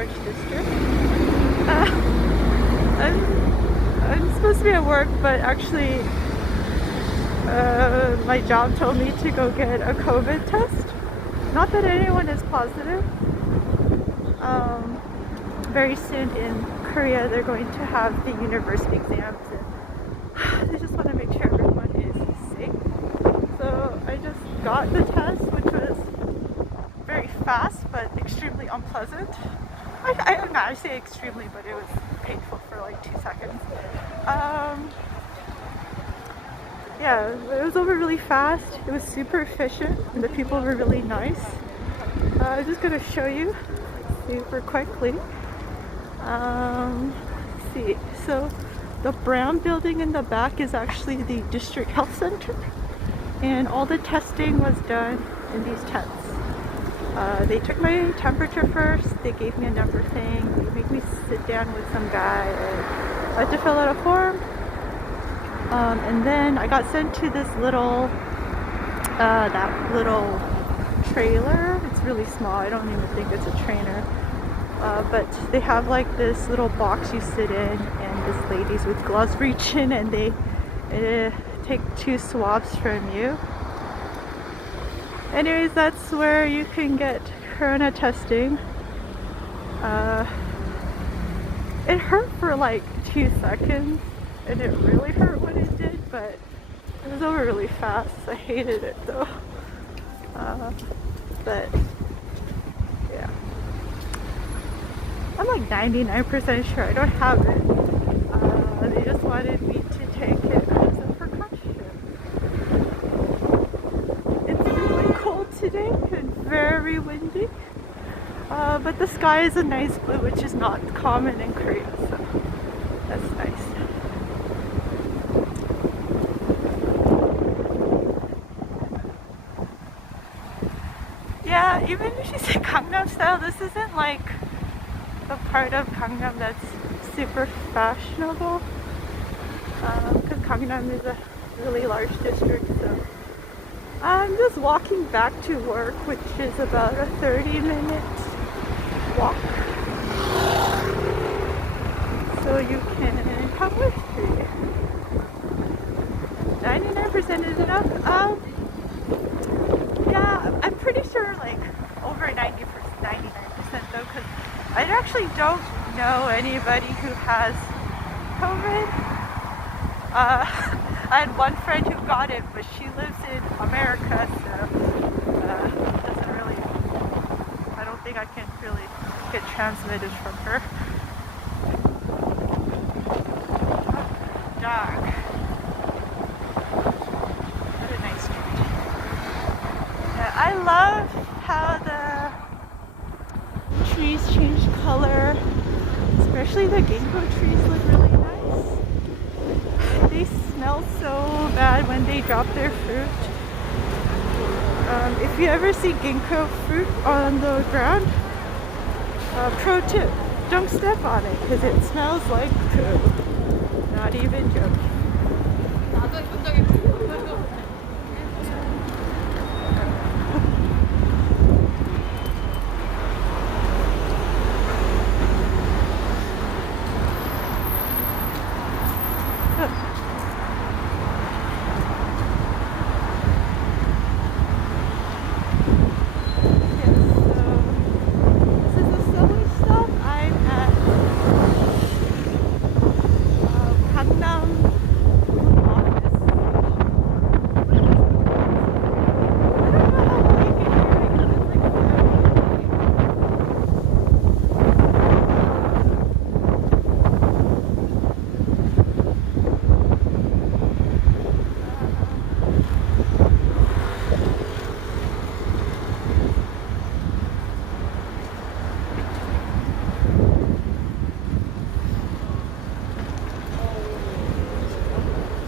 large district. I'm supposed to be at work, but actually my job told me to go get a COVID test. Not that anyone is positive. Very soon in Korea they're going to have the university exams, and they just want to make sure everyone is safe. So I just got the test, which was very fast but extremely unpleasant. I say extremely, but it was painful for like 2 seconds. Yeah, it was over really fast. It was super efficient, and the people were really nice. I'm just gonna show you super quickly. Let's see. So the brown building in the back is actually the district health center, and all the testing was done in these tents. They took my temperature first. They gave me a number thing. They made me sit down with some guy, and I had to fill out a form. And then I got sent to this little, that little trailer. It's really small. I don't even think it's a trainer. But they have like this little box you sit in, and this ladies with gloves reach in, and they take 2 swabs from you. Anyways, that's where you can get corona testing. It hurt for like 2 seconds, and it really hurt when it did, but it was over really fast. I hated it though. But yeah, I'm like 99% sure I don't have it. They just wanted me to take it as a precaution. It's really cold today and very windy, but the sky is a nice blue, which is not common in Korea, so that's nice. Yeah, even if you say Gangnam style, this isn't like the part of Gangnam that's super fashionable, because Gangnam is a really large district. So I'm just walking back to work, which is about a 30-minute walk. So you can come with me. 99% is enough. Yeah, I'm pretty sure like over 99% though, because I actually don't know anybody who has COVID. I had one friend who got it, but she lives in America, so doesn't really, I don't think I can really get transmitted from her. Dog. What a nice street. I love how the trees change color, especially the ginkgo trees look really nice. They smell so bad when they drop their fruit. If you ever see ginkgo fruit on the ground, pro tip, don't step on it because it smells like poo. Not even joking.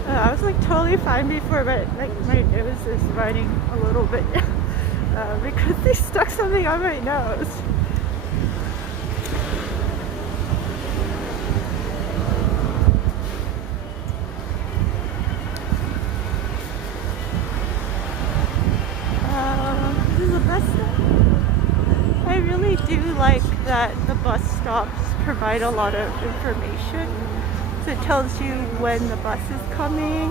I was like totally fine before, but like my nose is running a little bit because they stuck something on my nose. This is the best thing. I really do like that the bus stops provide a lot of information. So it tells you when the bus is coming,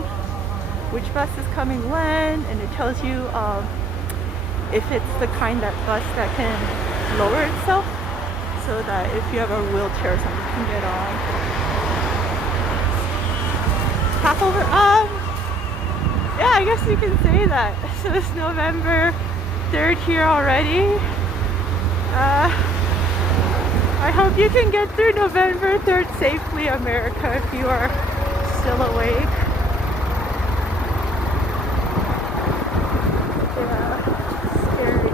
which bus is coming when, and it tells you if it's the kind that bus that can lower itself, so that if you have a wheelchair or something, you can get on. Half over. Yeah, I guess you can say that. So it's November 3rd here already. I hope you can get through November 3rd safely, America, if you are still awake. Yeah, scary.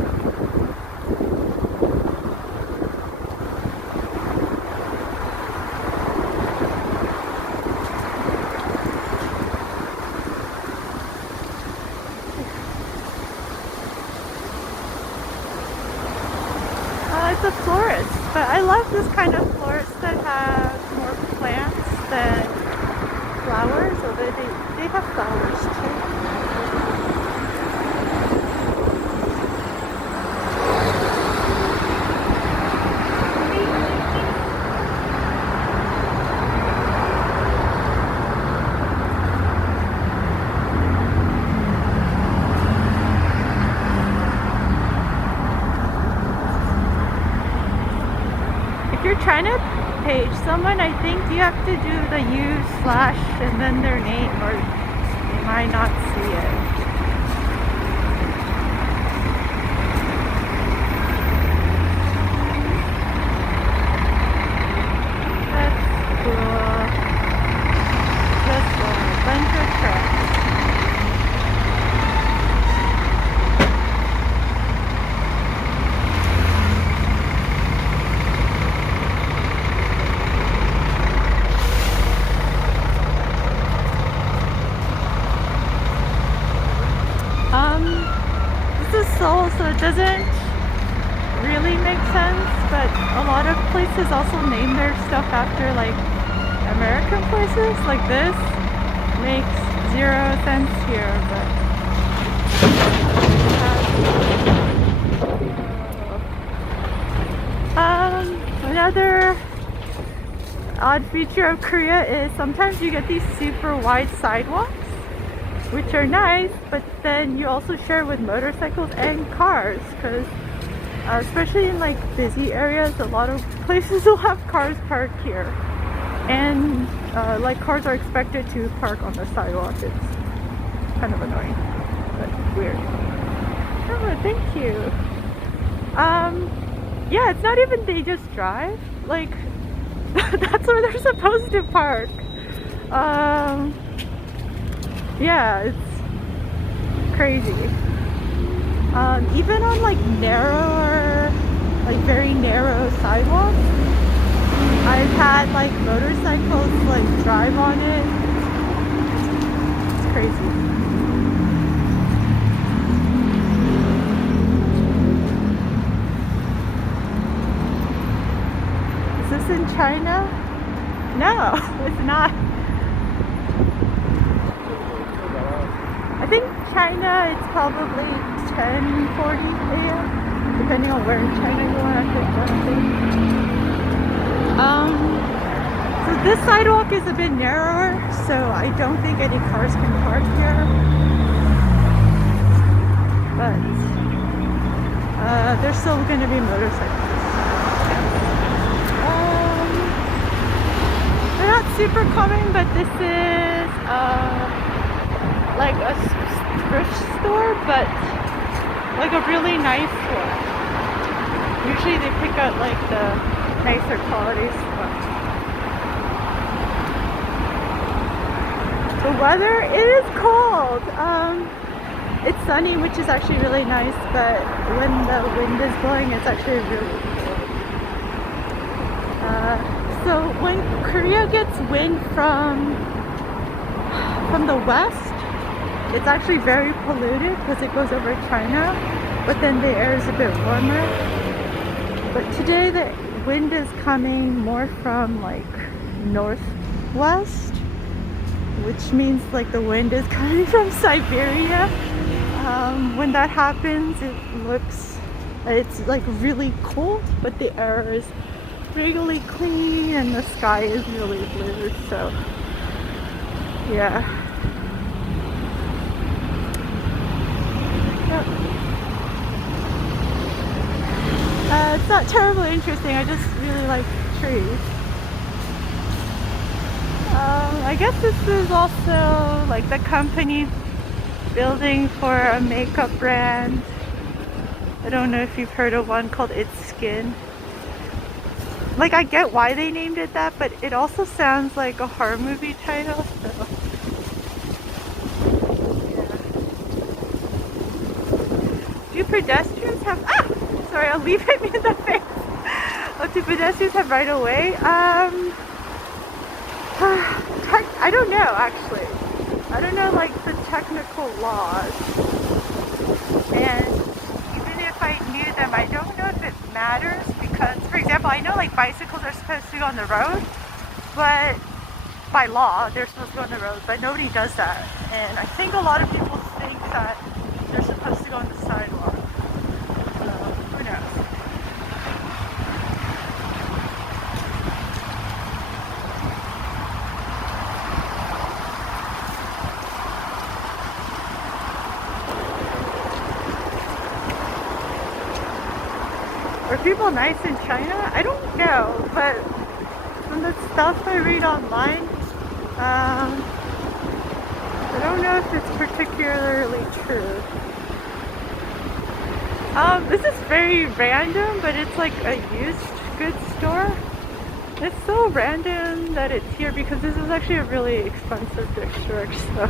It's a florist, but I love this kind of florist that has more plants than flowers, although they have flowers too. If you're trying to page someone, I think you have to do the U/ and then their name, or they might not see it. That's cool. Just a bunch of trucks. This is Seoul, so it doesn't really make sense, but a lot of places also name their stuff after like American places. Like this makes zero sense here, but another odd feature of Korea is sometimes you get these super wide sidewalks, which are nice, but then you also share with motorcycles and cars, because especially in like busy areas, a lot of places will have cars parked here, and like cars are expected to park on the sidewalk. It's kind of annoying, but weird. Oh, thank you. Yeah, it's not even they just drive, like that's where they're supposed to park. Yeah, it's crazy. Even on like narrower, like very narrow sidewalks, I've had like motorcycles like drive on it. It's crazy. Is this in China? No, it's not. I think China, it's probably 10:40 a.m. depending on where in China you are. So this sidewalk is a bit narrower, so I don't think any cars can park here. But there's still going to be motorcycles. They're not super common, but this is like a thrift store, but like a really nice one. Usually they pick up like the nicer quality stuff. The weather, it is cold. It's sunny, which is actually really nice, but when the wind is blowing, it's actually really cold. So when Korea gets wind from the west, it's actually very polluted because it goes over China, but then the air is a bit warmer. But today the wind is coming more from like northwest, which means like the wind is coming from Siberia. When that happens, it looks It's like really cold, but the air is really clean and the sky is really blue. So yeah. Yep. It's not terribly interesting. I just really like trees. I guess this is also like the company building for a makeup brand. I don't know if you've heard of one called It's Skin. Like, I get why they named it that, but it also sounds like a horror movie title, so yeah. Do pedestrians have... Ah! Sorry, I'll leave him in the face. Oh, do pedestrians have right of way? I don't know, actually. I don't know, like, the technical laws. And even if I knew them, I don't know if it matters because, for example, I know, like, bicycles are supposed to go on the road, but by law, they're supposed to go on the road, but nobody does that. And I think a lot of people think that they're supposed to go on the sidewalk. So, who knows? Are people nice in China? I don't know, but from the stuff I read online, I don't know if it's particularly true. This is very random, but it's like a used goods store. It's so random that it's here because this is actually a really expensive thrift store, so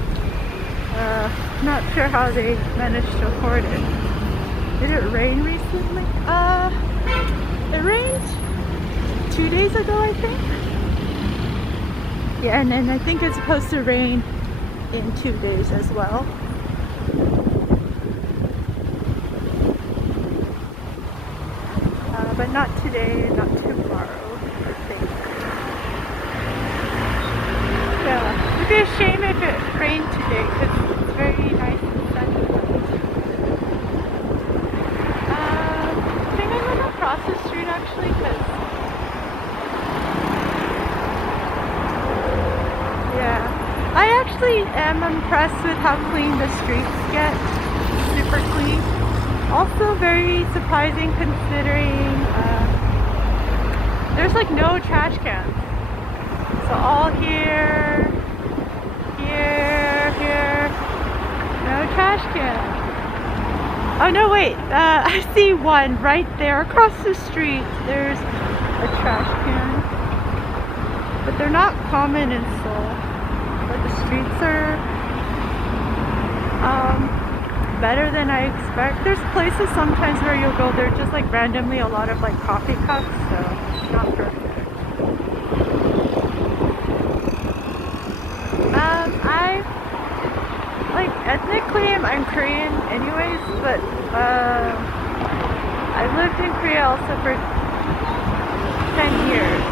not sure how they managed to afford it. Did it rain recently? It rained 2 days ago, I think. Yeah, and then I think it's supposed to rain in 2 days as well. But not today, not tomorrow, I think. Yeah, it would be a shame if it rained today because it's very nice and sunny. I think I'm gonna cross the street actually because yeah, I actually am impressed with how clean the streets get. Super clean. Also very surprising considering there's like no trash cans. So all here, no trash cans. Oh no, wait, I see one right there across the street. There's a trash can. But they're not common in Seoul. But the streets are better than I expect. There's places sometimes where you'll go, there's just like randomly a lot of like coffee cups, so not perfect. I like ethnically I'm Korean anyways, but I lived in Korea also for 10 years.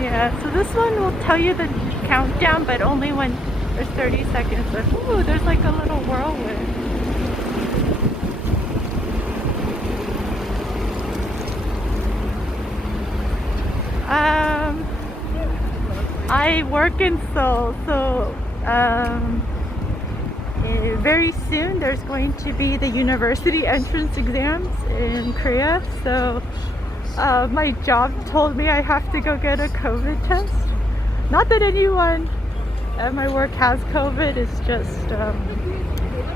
Yeah, so this one will tell you the countdown, but only when there's 30 seconds. But ooh, there's like a little whirlwind. I work in Seoul, so very soon there's going to be the university entrance exams in Korea. So my job told me I have to go get a COVID test. Not that anyone at my work has COVID, it's just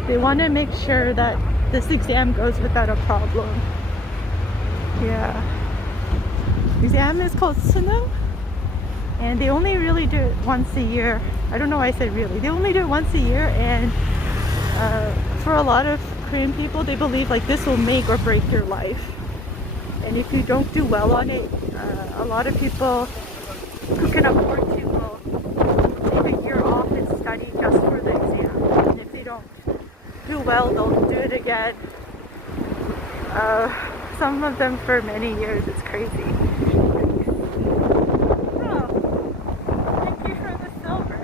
they want to make sure that this exam goes without a problem. Yeah. Exam is called Suneung, and they only really do it once a year. I don't know why I said really. They only do it once a year, and for a lot of Korean people, they believe like this will make or break your life. And if you don't do well on it, a lot of people who can afford to will take a year off Some of them for many years. It's crazy. Oh, thank you for the silver.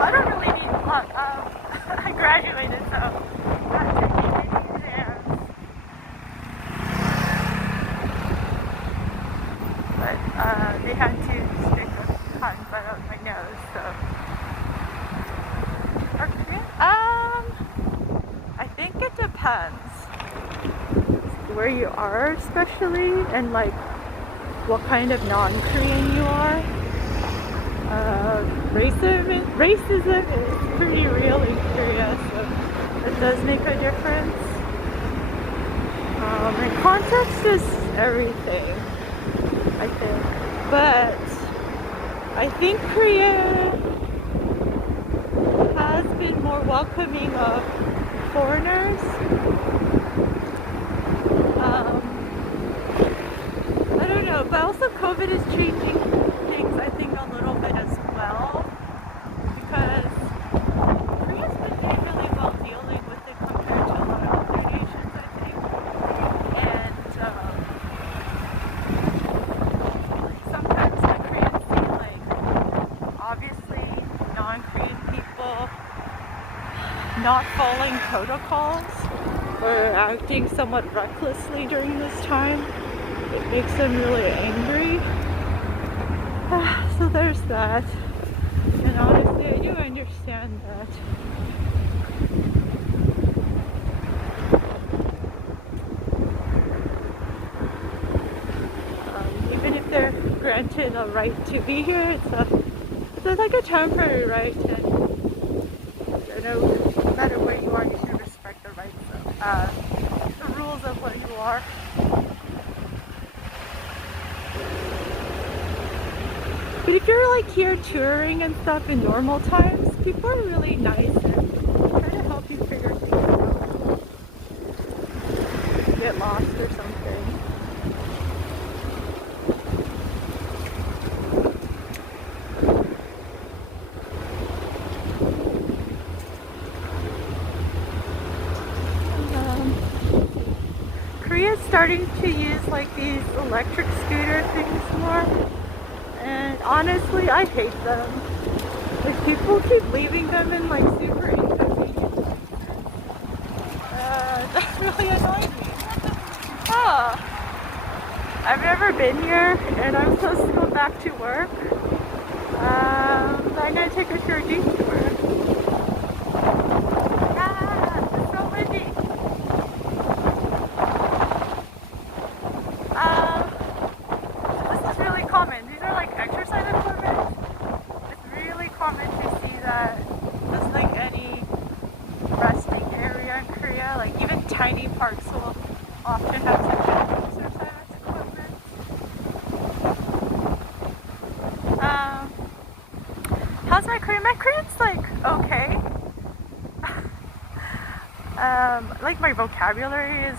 I don't really need luck. I graduated, so I'm not taking any exams. But they had to stick a cotton bud out my nose, so. I think it depends where you are, especially, and like what kind of non-Korean you are. Racism is pretty real in Korea, so it does make a difference. And context is everything, I think. But I think Korea has been more welcoming of foreigners. I don't know, but also COVID is changing things, I think, a little bit as well, because Korea's been doing really well dealing with it compared to a lot of other nations, I think. And sometimes the Koreans see, like, obviously non-Korean people not following protocols or acting somewhat recklessly during this time. It makes them really angry. So there's that. And honestly, I do understand that. Even if they're granted a right to be here, it's like a temporary right, and you know, no matter where you are, you should respect the rights of the rules of where you are. But if you're like here touring and stuff in normal times, people are really nice and try to help you figure things out. If you get lost or something. Korea's starting to use like these electric scooter things more. And honestly, I hate them. Like, people keep leaving them in like super inconvenient places. That really annoys me. Oh, I've never been here, and I'm supposed to go back to work. So I'm gonna take a short detour. It's so windy. This is really common. These are like exercise equipment. It's really common to see that just like any resting area in Korea, like even tiny parks will often have such exercise equipment. How's my Korean? My Korean's like okay. Like my vocabulary is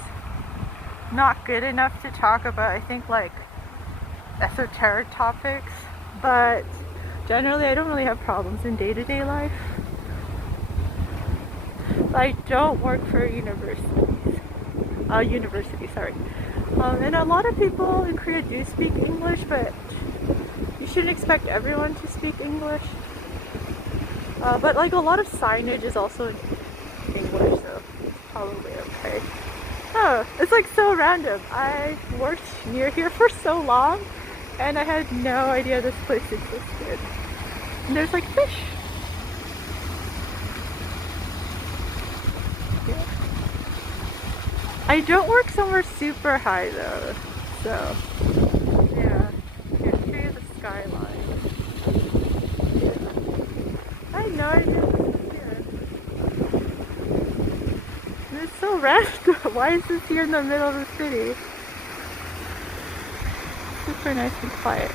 not good enough to talk about, I think, like esoteric topics, but generally I don't really have problems in day-to-day life. I don't work for university, sorry. And a lot of people in Korea do speak English, but you shouldn't expect everyone to speak English. But like a lot of signage is also in English, so it's probably okay. Oh, it's like so random. I worked near here for so long, and I had no idea this place existed. And there's like fish. Yeah. I don't work somewhere super high though, so yeah, I can show you the skyline. Yeah. I had no idea this was here. And it's so random. Why is this here in the middle of the city? Super nice and quiet.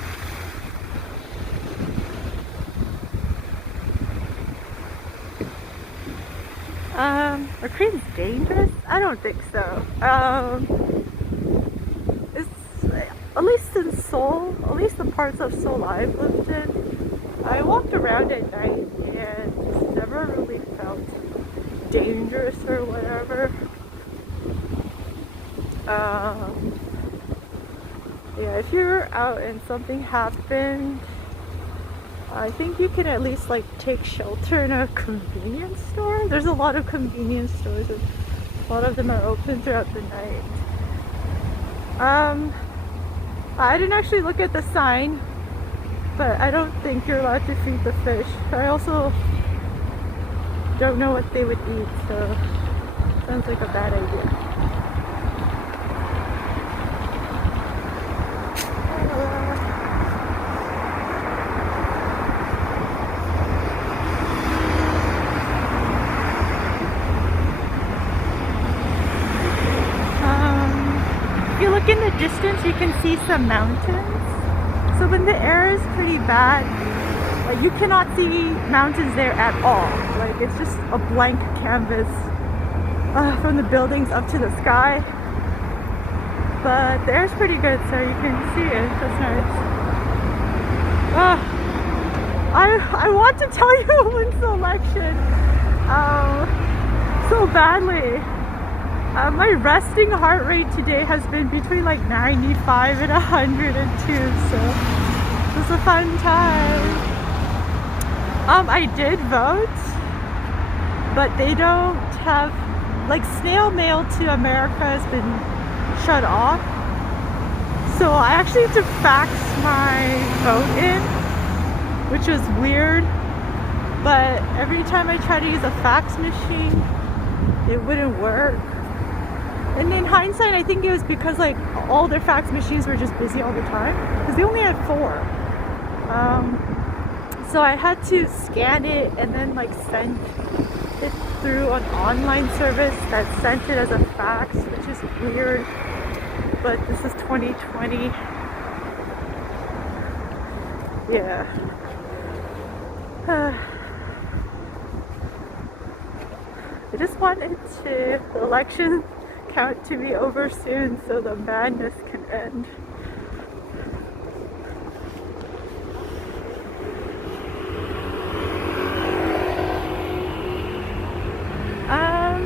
Are Koreans dangerous? I don't think so. It's at least in Seoul, at least the parts of Seoul I've lived in, I walked around at night and never really felt dangerous or whatever. Yeah, if you're out and something happened, I think you can at least like take shelter in a convenience store. There's a lot of convenience stores and a lot of them are open throughout the night. I didn't actually look at the sign, but I don't think you're allowed to feed the fish. I also don't know what they would eat, so sounds like a bad idea. If you look in the distance, you can see some mountains. So when the air is pretty bad, like you cannot see mountains there at all. Like it's just a blank canvas from the buildings up to the sky. But the air's pretty good, so you can see it. That's nice. I want to tell you who wins the election so badly. My resting heart rate today has been between like 95 and 102, so it was a fun time. I did vote, but they don't have, like, snail mail to America has been shut off. So I actually have to fax my vote in, which was weird. But every time I try to use a fax machine, it wouldn't work. And in hindsight, I think it was because like all their fax machines were just busy all the time, because they only had 4. So I had to scan it and then like send it through an online service that sent it as a fax, which is weird. But this is 2020. Yeah. I just wanted the election count to be over soon so the madness can end.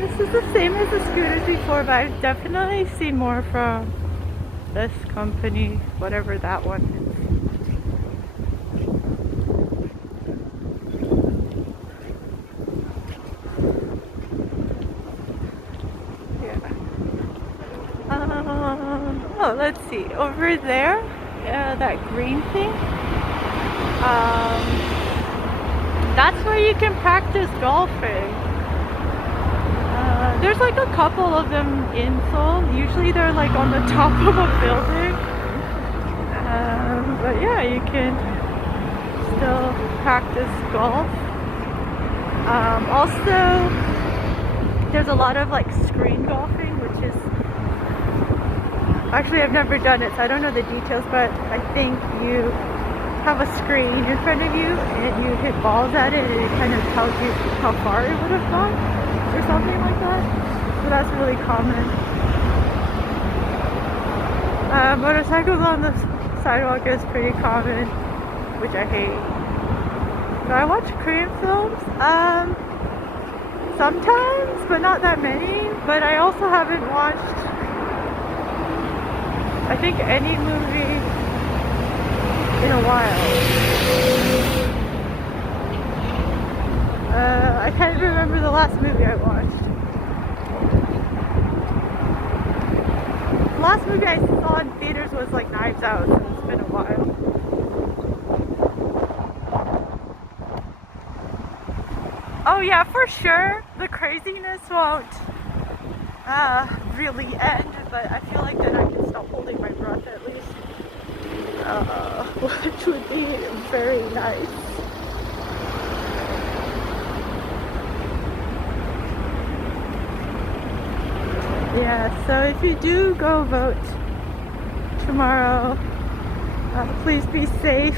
This is the same as the scooters before, but I've definitely seen more from this company, whatever that one is. Oh, let's see. Over there, that green thing, that's where you can practice golfing. There's like a couple of them in Seoul. Usually they're like on the top of a building. But yeah, you can still practice golf. Also, there's a lot of like screen golfing, which is, actually I've never done it, so I don't know the details, but I think you have a screen in front of you and you hit balls at it and it kind of tells you how far it would have gone or something like that. So that's really common. Motorcycles on the sidewalk is pretty common, which I hate. Do I watch Korean films? Sometimes, but not that many. But I also haven't watched, I think, any movie in a while. I can't remember the last movie I watched. The last movie I saw in theaters was like Knives Out, so it's been a while. Oh yeah, for sure, the craziness won't really end, but I feel like then I can stop holding my breath at least, which would be very nice. Yeah, so if you do go vote tomorrow, please be safe.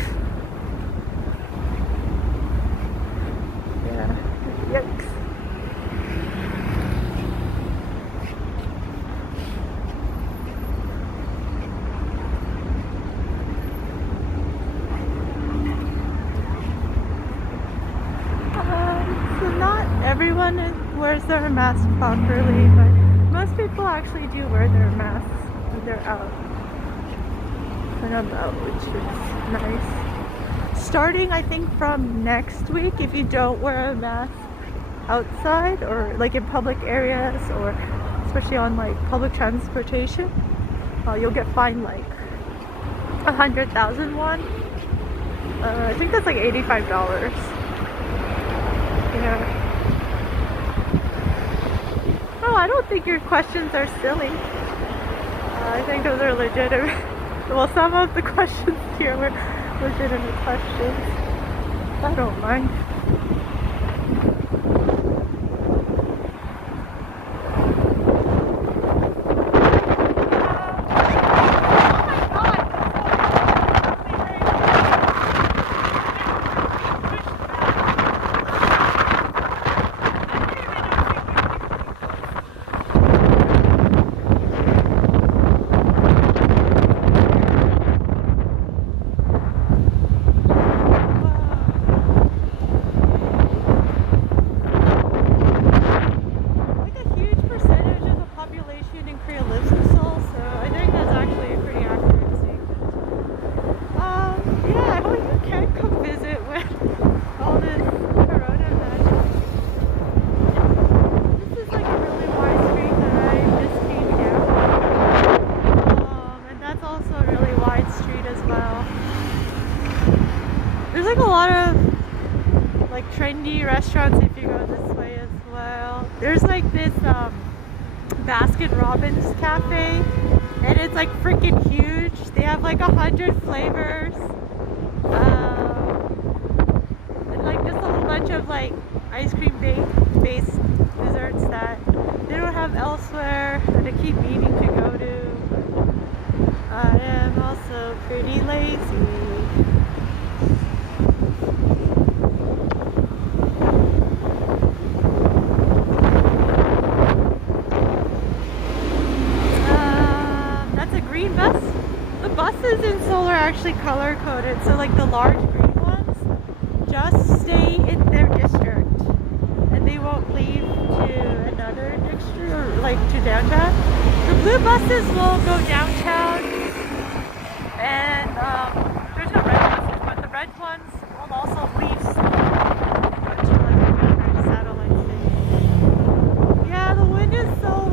Yeah, yikes. So now their mask properly, but most people actually do wear their masks when they're out and about, which is nice. Starting, I think, from next week, if you don't wear a mask outside or like in public areas, or especially on like public transportation, you'll get fined like 100,000 won. I think that's like $85. Yeah. Oh, I don't think your questions are silly. I think those are legitimate. Well, some of the questions here were legitimate questions. I don't mind. There's like a lot of like trendy restaurants if you go this way as well. There's like this Baskin Robbins cafe, and it's like freaking huge. They have like 100 flavors, and like just a whole bunch of like ice cream based desserts that they don't have elsewhere that I keep meaning to go to. I am also pretty lazy. Bus. The buses in Seoul are actually color coded, so like the large green ones just stay in their district and they won't leave to another district or like to downtown. The blue buses will go downtown, and there's no red buses, but the red ones will also leave Seoul to like another satellite city. Yeah, the wind is so loud.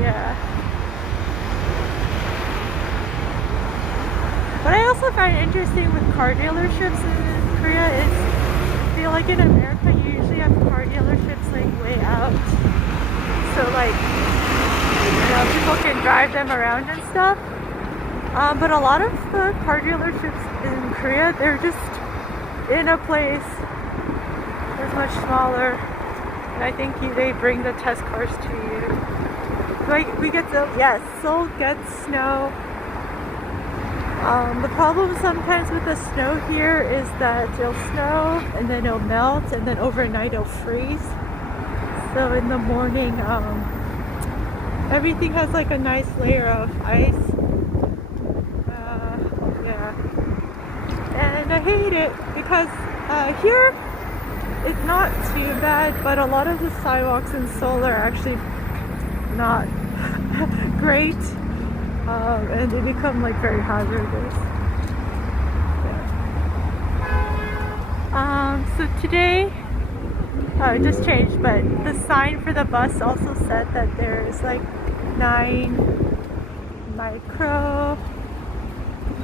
Yeah. What I also find interesting with car dealerships in Korea is, I feel like in America you usually have car dealerships like way out, so like, you know, people can drive them around and stuff. But a lot of the car dealerships in Korea, they're just in a place that's much smaller, and I think they bring the test cars to you. Like we get to, yes, Seoul gets snow. The problem sometimes with the snow here is that it'll snow and then it'll melt and then overnight it'll freeze. So in the morning, everything has like a nice layer of ice. Yeah, and I hate it because here it's not too bad, but a lot of the sidewalks in Seoul are actually not great, and they become like very hazardous. Yeah. So today, it just changed, but the sign for the bus also said that there's like 9 micro,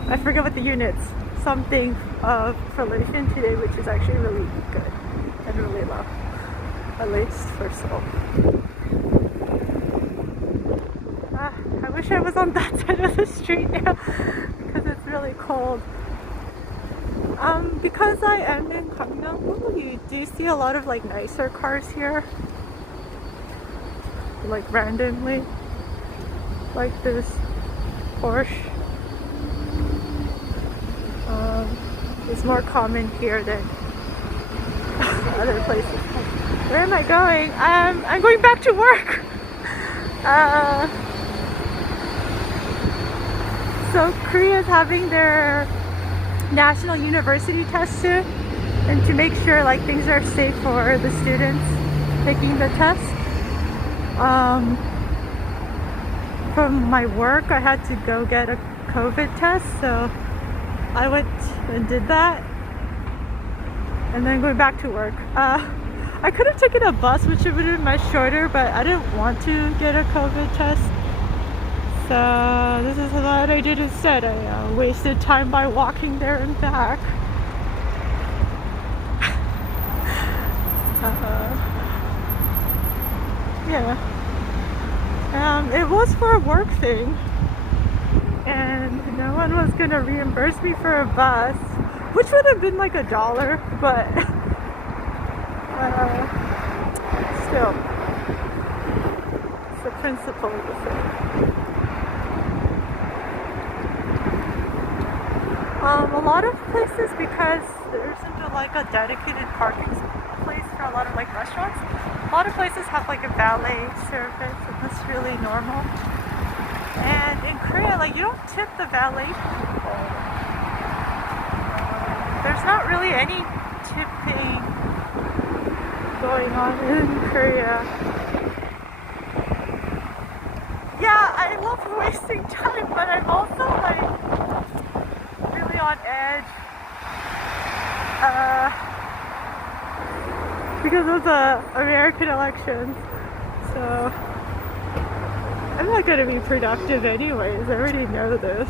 I forget what the units, something of relation today, which is actually really good and really low, at least for Seoul. I wish I was on that side of the street now because it's really cold. Because I am in Gangnam, you do see a lot of like nicer cars here, like randomly, like this Porsche. It's more common here than other places. Where am I going? I'm going back to work. So Korea's having their national university test soon, and to make sure like things are safe for the students taking the test. From my work, I had to go get a COVID test, so I went and did that, and then going back to work. I could have taken a bus, which would have been much shorter, but I didn't want to get a COVID test. So this is what I did instead. I wasted time by walking there and back. Yeah. It was for a work thing, and no one was gonna reimburse me for a bus, which would have been like $1, but still, it's the principle of the thing. A lot of places, because there isn't a dedicated parking place for a lot of like restaurants, a lot of places have like a valet service, and that's really normal. And in Korea, like, you don't tip the valet people. There's not really any tipping going on in Korea. Yeah, I love wasting time, but I'm also like really on edge because of the American elections. So I'm not going to be productive anyways. I already know this.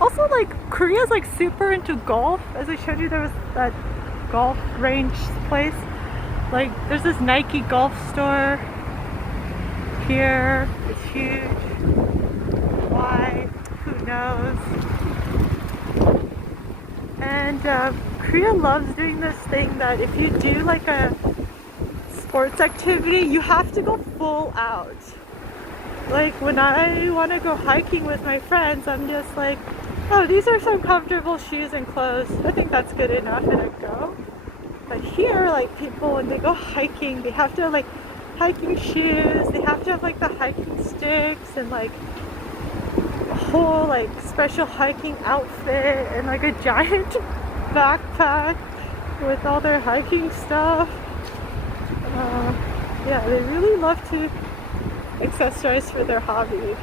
Also, like, Korea's like super into golf. As I showed you, there was that golf range place. Like, there's this Nike golf store here. It's huge. Why? Who knows? And Korea loves doing this thing that if you do like a sports activity, you have to go full out. Like, when I want to go hiking with my friends, I'm just like, oh, these are some comfortable shoes and clothes. I think that's good enough, and I go. But here, like, people, when they go hiking, they have to have like hiking shoes, they have to have like the hiking sticks, and like a whole like special hiking outfit, and like a giant backpack with all their hiking stuff. Yeah, they really love to accessorize for their hobby,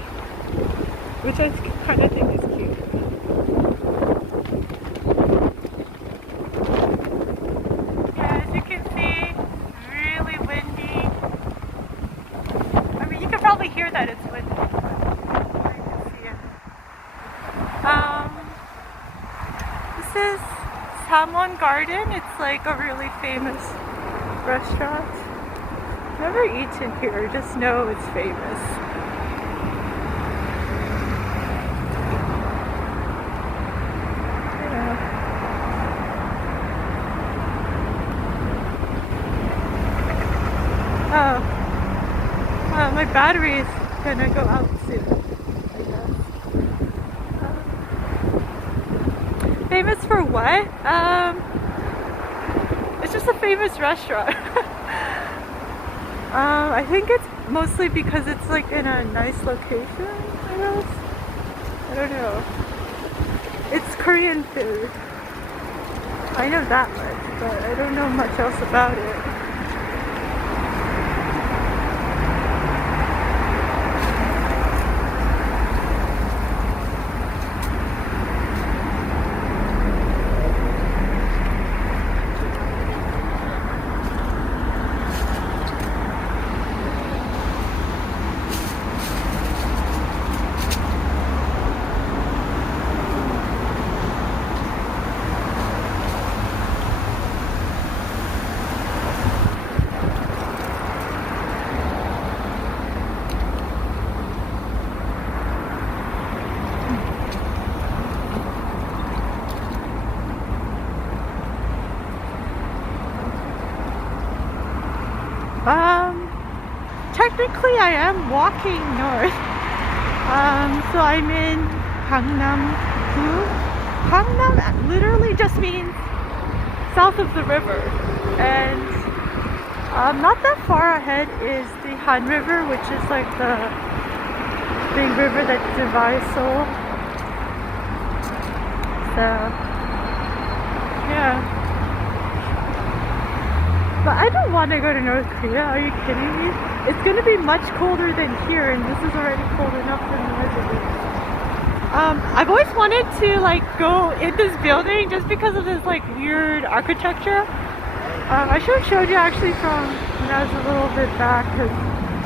which I kind of think is cute. Yeah, as you can see, really windy. I mean, you can probably hear that it's windy, but you can see it. This is Samwon Garden. It's like a really famous restaurant. Never eaten here, just know it's famous. Yeah. Oh, my battery is gonna go out soon, I guess. Famous for what? It's just a famous restaurant. I think it's mostly because it's like in a nice location, I guess. I don't know. It's Korean food. I know that much, but I don't know much else about it. technically I am walking north. So I'm in Gangnam. Gangnam literally just means south of the river, and not that far ahead is the Han River, which is like the big river that divides Seoul. So yeah, but I don't want to go to North Korea. Are you kidding me? It's gonna be much colder than here, and this is already cold enough for North Korea. I've always wanted to like go in this building just because of this like weird architecture. I should have showed you actually from when I was a little bit back, because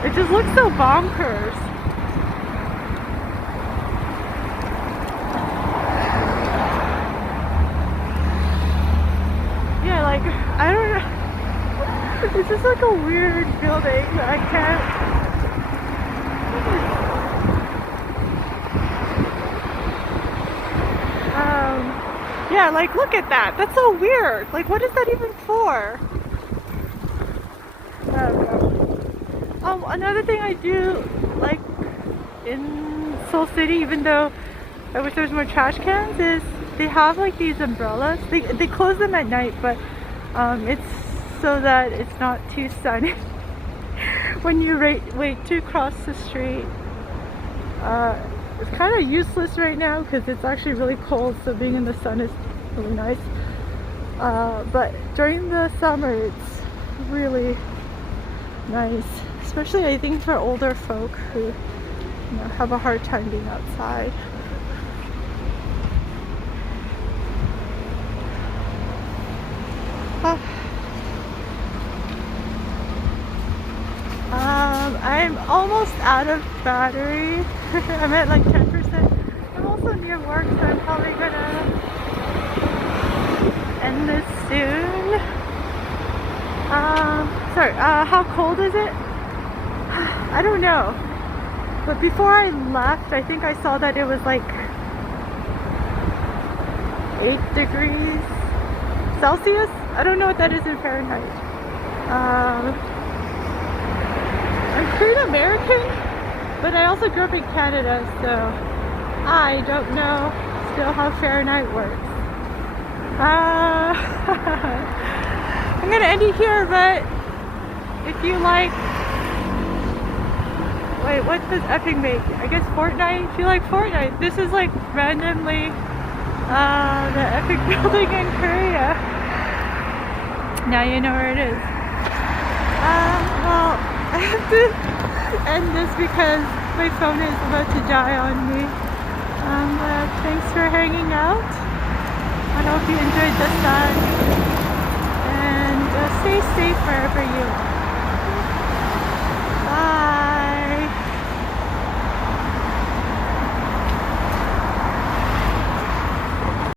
it just looks so bonkers. Yeah, like I don't know. It's just like a weird building that I can't. Yeah, like look at that. That's so weird. Like what is that even for? I don't know. Another thing I do like in Seoul City, even though I wish there was more trash cans, is they have like these umbrellas. They close them at night, but it's so that it's not too sunny when you wait to cross the street. It's kind of useless right now because it's actually really cold, so being in the sun is really nice. But during the summer it's really nice, especially I think for older folk who have a hard time being outside. I'm almost out of battery. I'm at like 10%. I'm also near work, so I'm probably gonna end this soon. Sorry, how cold is it? I don't know. But before I left, I think I saw that it was like 8 degrees Celsius. I don't know what that is in Fahrenheit. I'm Korean American, but I also grew up in Canada, so I don't know still how Fahrenheit works. I'm gonna end it here, but if you like, wait, what does Epic make? I guess Fortnite? If you like Fortnite, this is like randomly the Epic building in Korea. Now you know where it is. Well, I have to end this because my phone is about to die on me. Thanks for hanging out. I hope you enjoyed the sun, and stay safe wherever you are.